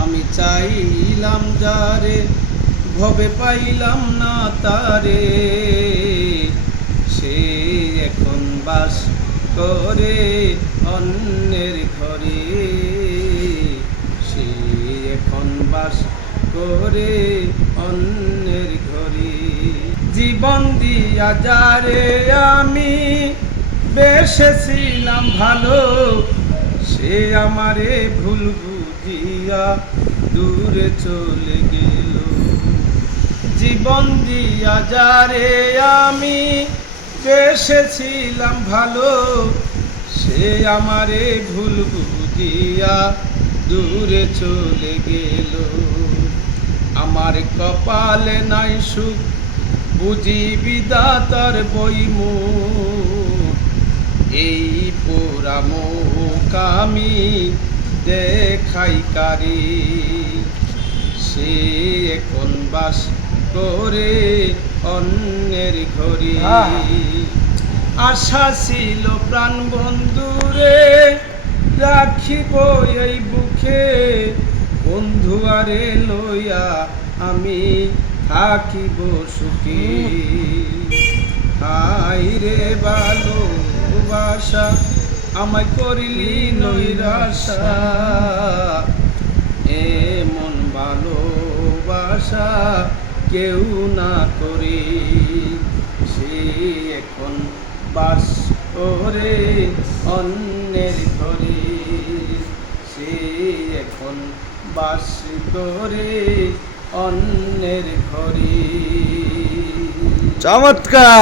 আমি চাইলাম যারে, ভবে পাইলাম না তারে, সে এখন বাস করে অন্যের ঘরে, সে এখন বাস করে অন্যের ঘরে। জীবন দিয়া যারে আমি বেসেছিলাম ভালো, সে আমারে ভুল বুঝিয়া দূরে চলে গেল। জীবন দিয়া যারে আমি বেসেছিলাম ভালো, সে আমারে ভুল বুঝিয়া দূরে চলে গেল। আমার কপালে নাই সুখ, বুঝি বিধাতার বইমুখ, এই পোড়া মুখ আমি দেখাই কারে, সে এখন বাস করে অন্যের ঘরে। আশা ছিল প্রাণ বন্ধুরে রাখিব এই বুকে, বন্ধু আরে লইয়া আমি থাকিব সুখে। হায়রে ভালোবাসা আমায় করিলি নৈরাশা, এমন ভালোবাসা কেউ না করে, সে এখন বাস করে অন্যের ঘরে, সে এখন বাস করে অন্যের ঘরে। চমৎকার।